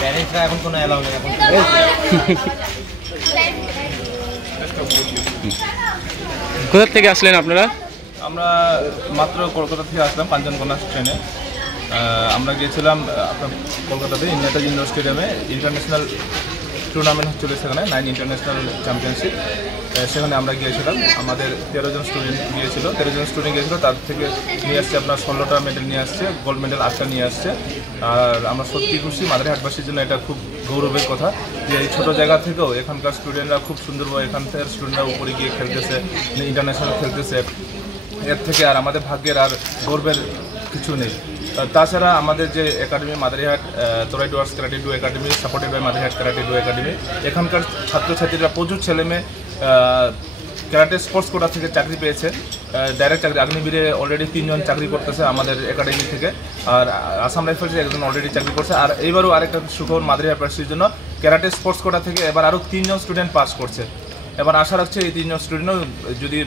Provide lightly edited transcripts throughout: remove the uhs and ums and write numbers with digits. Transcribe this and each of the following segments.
প্যারেন্টসরা এখন কোনো অ্যালাউ নেই এখন। কোথা থেকে আসলেন আপনারা? আমরা মাত্র কলকাতা থেকে আসলাম কাঞ্চনকন্যা ট্রেনে। আমরা গিয়েছিলাম আপনার কলকাতাতে নেতাজি ইন্ডোর স্টেডিয়ামে ইন্টারন্যাশনাল টুর্নামেন্ট হচ্ছিল, সেখানে 9 ইন্টারন্যাশনাল চ্যাম্পিয়নশিপ। সেখানে আমরা গিয়েছিলাম, আমাদের 13 জন স্টুডেন্ট গিয়েছিল। তার থেকে নিয়ে আসছে আপনার 16টা মেডেল নিয়ে আসছে, গোল্ড মেডেল 8টা নিয়ে আসছে। আর আমরা সত্যি খুশি, মাদারিহাটবাসীর জন্য এটা খুব গৌরবের কথা যে এই ছোটো জায়গা থেকেও এখানকার স্টুডেন্টরা খুব সুন্দরভাবে, এখান থেকে স্টুডেন্টরা উপরে গিয়ে খেলতেছে, ইন্টারন্যাশনাল খেলতেছে। এর থেকে আর আমাদের ভাগ্যের আর গর্বের কিছু নেই। তাছাড়া আমাদের যে একাডেমি মাদারিহাট তোরাই Dooars karate do academy, supported by Madarihat karate do academy, এখানকার ছাত্রছাত্রীরা প্রচুর ছেলেমেয়ে ক্যারাটে স্পোর্টস কোটা থেকে চাকরি পেয়েছে। ডাইরেক্ট চাকরি, অগ্নিবীরে অলরেডি 3 জন চাকরি করতেছে আমাদের একাডেমি থেকে, আর আসাম রাইফেলসে একজন অলরেডি চাকরি করছে। আর এইবারও আরেকটা সুখবর মাদারিহাটবাসীর জন্য, ক্যারাটে স্পোর্টস কোটা থেকে এবার আরও 3 জন স্টুডেন্ট পাস করছে। এবার আশা রাখছে এই 3 জন স্টুডেন্টও যদি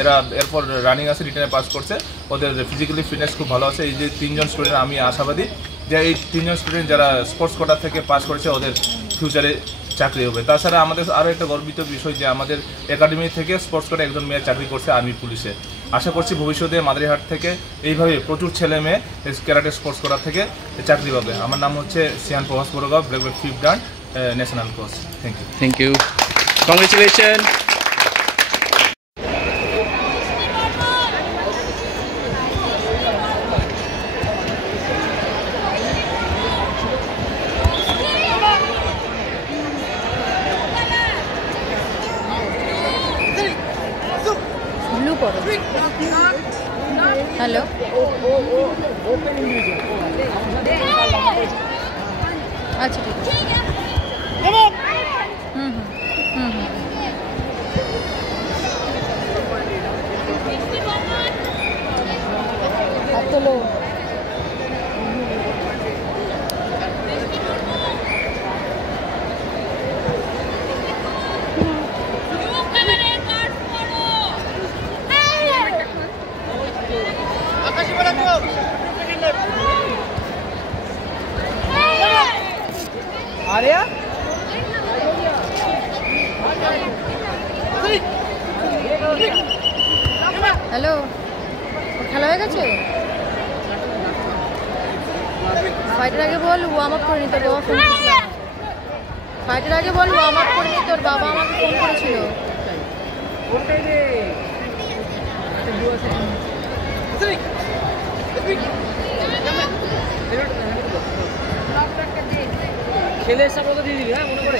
এরা এরপর রানিং আছে, রিটার্নে পাস করছে, ওদের ফিজিক্যালি ফিটনেস খুব ভালো আছে। এই যে 3 জন স্টুডেন্ট, আমি আশাবাদী যে এই 3 জন স্টুডেন্ট যারা স্পোর্টস কোটা থেকে পাস করেছে ওদের ফিউচারে চাকরি হবে। তাছাড়া আমাদের আরও একটা গর্বিত বিষয় যে আমাদের একাডেমি থেকে স্পোর্টস কোটা একজন মেয়ে চাকরি করছে আর্মি পুলিশে। আশা করছি ভবিষ্যতে মাদারিহাট থেকে এইভাবে প্রচুর ছেলে মেয়ে ক্যারাটে স্পোর্টস কোটা থেকে চাকরি পাবে। আমার নাম হচ্ছে Sian Prabhas Borgaon, black belt 5th dan, national coach. Thank you, congratulation. Hello, আচ্ছা ঠিক আছে। হ্যালো, খেলা হয়ে গেছে? ফাইটের আগে বল ওয়ার্ম আপ করে নিতে, বাবা ফোন করেছিল। ফাইটের আগে বল ওয়ার্ম আপ করে নিতে, তোর বাবা আমাকে ফোন করেছিল। খেলে এসে দিয়ে দিবি, হ্যাঁ মনে করে।